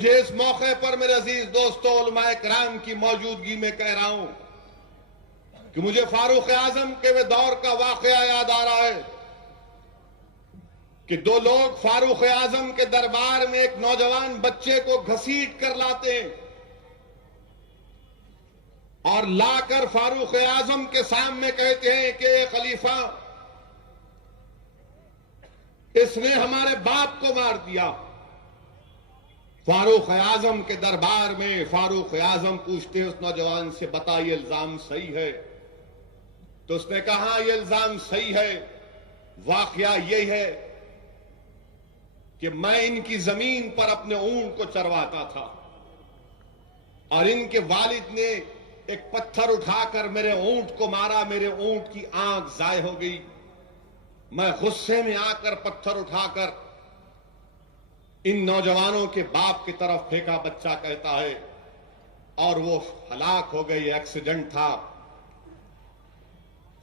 مجھے اس موقع پر میرے عزیز دوستوں علماء کرام کی موجودگی میں کہہ رہا ہوں کہ مجھے فاروق اعظم کے وہ دور کا واقعہ یاد آ رہا ہے کہ دو لوگ فاروق اعظم کے دربار میں ایک نوجوان بچے کو گھسیٹ کر لاتے ہیں اور لا کر فاروق اعظم کے سامنے کہتے ہیں کہ اے خلیفہ، اس نے ہمارے باپ کو مار دیا۔ فاروق اعظم کے دربار میں فاروق اعظم پوچھتے ہیں اس نوجوان سے، بتا یہ الزام صحیح ہے؟ تو اس نے کہا یہ الزام صحیح ہے، واقعہ یہ ہے کہ میں ان کی زمین پر اپنے اونٹ کو چرواتا تھا اور ان کے والد نے ایک پتھر اٹھا کر میرے اونٹ کو مارا، میرے اونٹ کی آنکھ ضائع ہو گئی۔ میں غصے میں آ کر پتھر اٹھا کر ان نوجوانوں کے باپ کی طرف پھینکا، بچہ کہتا ہے، اور وہ ہلاک ہو گئی، ایکسیڈنٹ تھا۔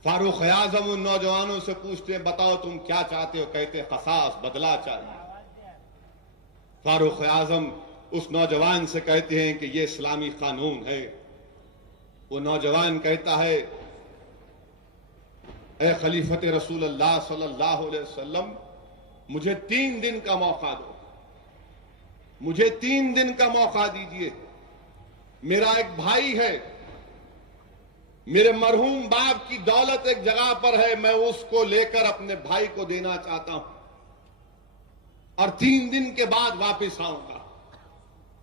فاروق اعظم ان نوجوانوں سے پوچھتے ہیں بتاؤ تم کیا چاہتے ہو؟ کہتے قصاص، بدلہ چاہیے۔ فاروق اعظم اس نوجوان سے کہتے ہیں کہ یہ اسلامی قانون ہے۔ وہ نوجوان کہتا ہے، اے خلیفۃ رسول اللہ صلی اللہ علیہ وسلم، مجھے 3 دن کا موقع دو، مجھے 3 دن کا موقع دیجئے۔ میرا ایک بھائی ہے، میرے مرحوم باپ کی دولت ایک جگہ پر ہے، میں اس کو لے کر اپنے بھائی کو دینا چاہتا ہوں اور 3 دن کے بعد واپس آؤں گا۔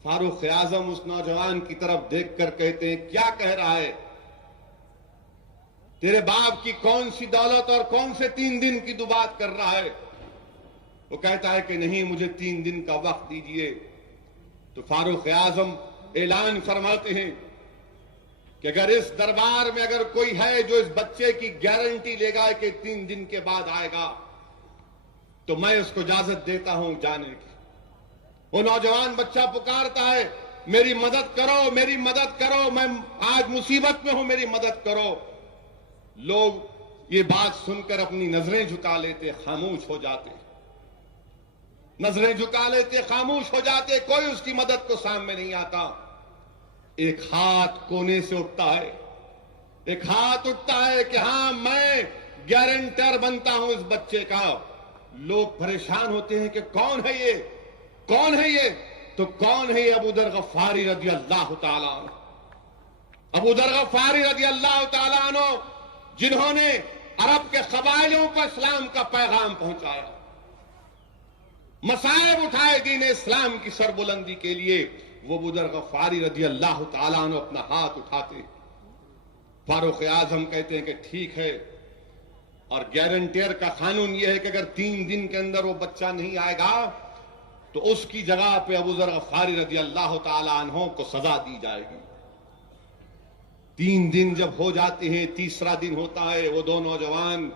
فاروق اعظم اس نوجوان کی طرف دیکھ کر کہتے ہیں، کیا کہہ رہا ہے؟ تیرے باپ کی کون سی دولت اور کون سے 3 دن کی تو بات کر رہا ہے؟ وہ کہتا ہے کہ نہیں، مجھے 3 دن کا وقت دیجئے۔ تو فاروق اعظم اعلان فرماتے ہیں کہ اگر اس دربار میں اگر کوئی ہے جو اس بچے کی گارنٹی لے گا کہ 3 دن کے بعد آئے گا تو میں اس کو اجازت دیتا ہوں جانے کی۔ وہ نوجوان بچہ پکارتا ہے، میری مدد کرو، میری مدد کرو، میں آج مصیبت میں ہوں، میری مدد کرو۔ لوگ یہ بات سن کر اپنی نظریں جھکا لیتے، خاموش ہو جاتے، نظریں جھکا لیتے، خاموش ہو جاتے، کوئی اس کی مدد کو سامنے نہیں آتا۔ ایک ہاتھ کونے سے اٹھتا ہے، ایک ہاتھ اٹھتا ہے کہ ہاں میں گارنٹر بنتا ہوں اس بچے کا۔ لوگ پریشان ہوتے ہیں کہ کون ہے یہ، کون ہے یہ؟ تو کون ہے یہ؟ ابو ذر غفاری رضی اللہ تعالیٰ عنہ۔ ابو ذر غفاری رضی اللہ تعالیٰ عنہ جنہوں نے عرب کے قبائلیوں کو اسلام کا پیغام پہنچایا، مصائب اٹھائے دین اسلام کی سربلندی کے لیے، وہ ابو ذر غفاری رضی اللہ تعالیٰ عنہ اپنا ہاتھ اٹھاتے۔ فاروق اعظم کہتے ہیں کہ ٹھیک ہے، اور گارنٹر کا قانون یہ ہے کہ اگر 3 دن کے اندر وہ بچہ نہیں آئے گا تو اس کی جگہ پہ ابو ذر غفاری رضی اللہ تعالیٰ عنہ کو سزا دی جائے گی۔ 3 دن جب ہو جاتے ہیں، تیسرا دن ہوتا ہے، وہ 2 نوجوان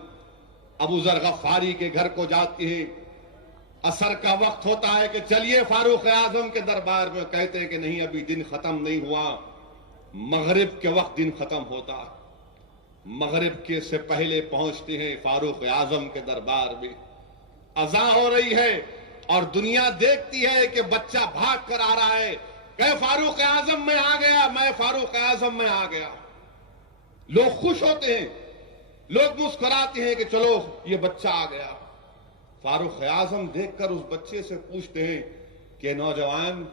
ابو ذر غفاری کے گھر کو جاتے ہیں۔ عصر کا وقت ہوتا ہے کہ چلیے فاروق اعظم کے دربار میں، کہتے ہیں کہ نہیں، ابھی دن ختم نہیں ہوا، مغرب کے وقت دن ختم ہوتا۔ مغرب کے سے پہلے پہنچتے ہیں فاروق اعظم کے دربار میں، اذان ہو رہی ہے اور دنیا دیکھتی ہے کہ بچہ بھاگ کر آ رہا ہے، کہ فاروق اعظم میں آ گیا، میں فاروق اعظم میں آ گیا۔ لوگ خوش ہوتے ہیں، لوگ مسکراتے ہیں کہ چلو یہ بچہ آ گیا۔ فاروق اعظم دیکھ کر اس بچے سے پوچھتے ہیں کہ نوجوان،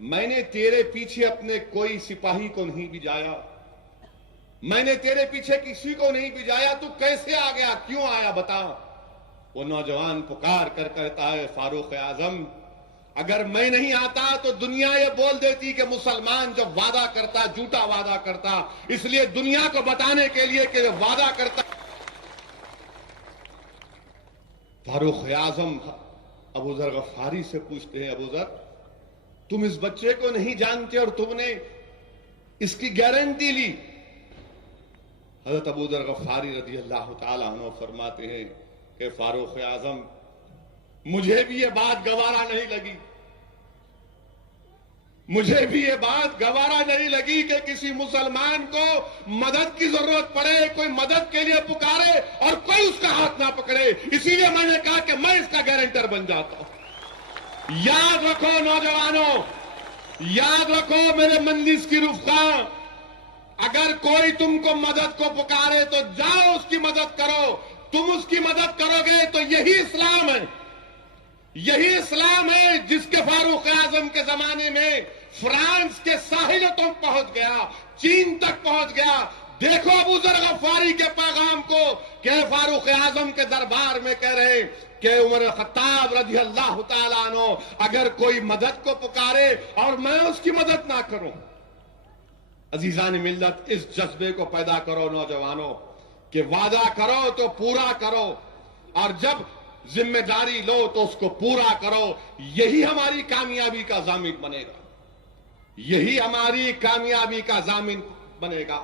میں نے تیرے پیچھے اپنے کوئی سپاہی کو نہیں بھیجایا، میں نے تیرے پیچھے کسی کو نہیں بھیجایا، تو کیسے آ گیا، کیوں آیا، بتا۔ وہ نوجوان پکار کر کہتا ہے، فاروق اعظم، اگر میں نہیں آتا تو دنیا یہ بول دیتی کہ مسلمان جب وعدہ کرتا جھوٹا وعدہ کرتا، اس لیے دنیا کو بتانے کے لیے کہ وعدہ کرتا۔ فاروق اعظم ابو ذر غفاری سے پوچھتے ہیں، ابو ذر، تم اس بچے کو نہیں جانتے اور تم نے اس کی گارنٹی لی؟ حضرت ابو ذر غفاری رضی اللہ تعالیٰ عنہ فرماتے ہیں کہ فاروق اعظم، مجھے بھی یہ بات گوارا نہیں لگی، مجھے بھی یہ بات گوارا نہیں لگی کہ کسی مسلمان کو مدد کی ضرورت پڑے، کوئی مدد کے لیے پکارے اور کوئی اس کا ہاتھ نہ پکڑے، اسی لیے میں نے کہا کہ میں اس کا گارنٹر بن جاتا ہوں۔ یاد رکھو نوجوانوں، یاد رکھو میرے مجلس کی رفقا، اگر کوئی تم کو مدد کو پکارے تو جاؤ اس کی مدد کرو. تم اس کی مدد کرو گے تو یہی اسلام ہے. یہی اسلام ہے جس کے فاروق اعظم کے زمانے میں فرانس کے ساحلوں تک پہنچ گیا، چین تک پہنچ گیا. دیکھو ابو ذر غفاری کے پیغام کو کہ فاروق اعظم کے دربار میں کہہ رہے کہ عمر خطاب رضی اللہ تعالیٰ عنہ اگر کوئی مدد کو پکارے اور میں اس کی مدد نہ کروں. عزیزان ملت، اس جذبے کو پیدا کرو نوجوانوں کہ وعدہ کرو تو پورا کرو، اور جب ذمہ داری لو تو اس کو پورا کرو. یہی ہماری کامیابی کا ضامن بنے گا. یہی ہماری کامیابی کا ضامن بنے گا.